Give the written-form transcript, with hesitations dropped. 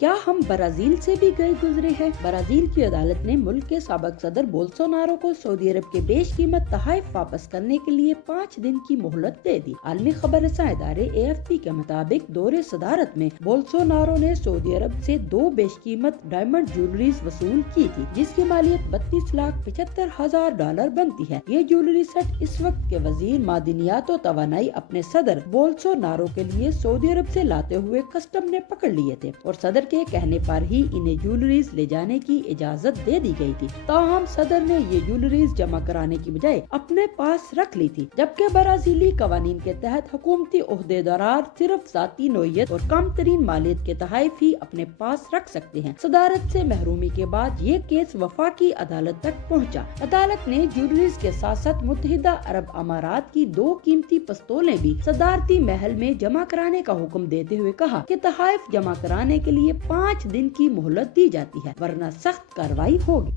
کیا ہم برازیل سے بھی گئے گزرے ہیں؟ برازیل کی عدالت نے ملک کے سابق صدر بولسونارو کو سعودی عرب کے بیش قیمت تحائف واپس کرنے کے لیے 5 دن کی مہلت دے دی۔ عالمی خبر رساں ادارے AFP کے مطابق دور صدارت میں بولسونارو نے سعودی عرب سے 2 بیش قیمت ڈائمنڈ جیولریز وصول کی تھی، جس کی مالیت $32,75,000 بنتی ہے۔ یہ جیولری سیٹ اس وقت کے وزیر معدنیات و توانائی اپنے صدر بولسونارو کے لیے سعودی عرب سے لاتے ہوئے کسٹم نے پکڑ لیے تھے اور صدر کے کہنے پر ہی انہیں جیولریز لے جانے کی اجازت دے دی گئی تھی۔ تاہم صدر نے یہ جیولریز جمع کرانے کی بجائے اپنے پاس رکھ لی تھی، جبکہ برازیلی قوانین کے تحت حکومتی عہدیدار صرف ذاتی نوعیت اور کم ترین مالیت کے تحائف ہی اپنے پاس رکھ سکتے ہیں۔ صدارت سے محرومی کے بعد یہ کیس وفاقی عدالت تک پہنچا۔ عدالت نے جیولریز کے ساتھ ساتھ متحدہ عرب امارات کی 2 قیمتی پستولیں بھی صدارتی محل میں جمع کرانے کا حکم دیتے ہوئے کہا کہ تحائف جمع کرانے کے لیے 5 دن کی مہلت دی جاتی ہے، ورنہ سخت کارروائی ہوگی۔